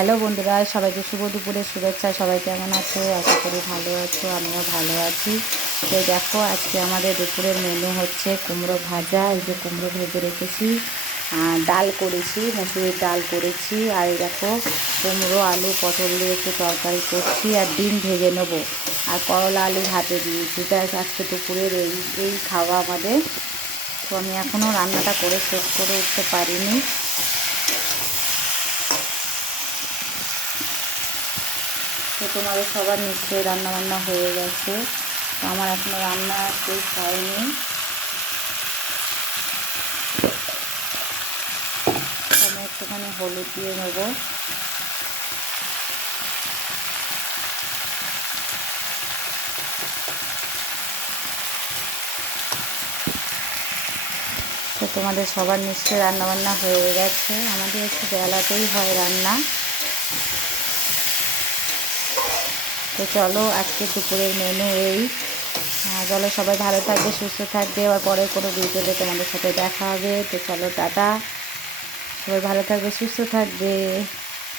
Hello বন্ধুরা, সবাইকে শুভ দুপুরের শুভেচ্ছা। সবাই কেমন আছো? আশা করি ভালো আছো, আমিও ভালো আছি। তো দেখো, আজকে আমাদের দুপুরের মেনু হচ্ছে কুমড়ো ভাজা। এই যে কুমড়ো ভেজে রেখেছি, ডাল করেছি, মুসুরির ডাল করেছি। আর এই দেখো, কুমড়ো আলু পটল দিয়ে একটু তরকারি করছি, আর ডিম ভেজে নেবো, আর করলা আলু ভাতে দিয়েছি। ব্যাস, আজকে দুপুরের এই খাওয়া আমাদের। তো আমি এখনও রান্নাটা করে শেষ করে উঠতে পারিনি। তো তোমাদের সবার নিশ্চয়ই রান্নাবান্না হয়ে গেছে। তো আমার এখনও রান্না শেষ হয়নি। আমি একটুখানি হলুদ দিয়ে নেব। তো তোমাদের সবার নিশ্চয়ই রান্নাবান্না হয়ে গেছে। আমাদের একটু বেলাতেই হয় রান্না। তো চলো, আজকে দুপুরের মেনু এই। চলো, সবাই ভালো থাকবে, সুস্থ থাকবে। আবার পরে কোনো ভিডিওতে তোমাদের সাথে দেখা হবে। তো চলো, টাটা। সবাই ভালো থাকবে, সুস্থ থাকবে।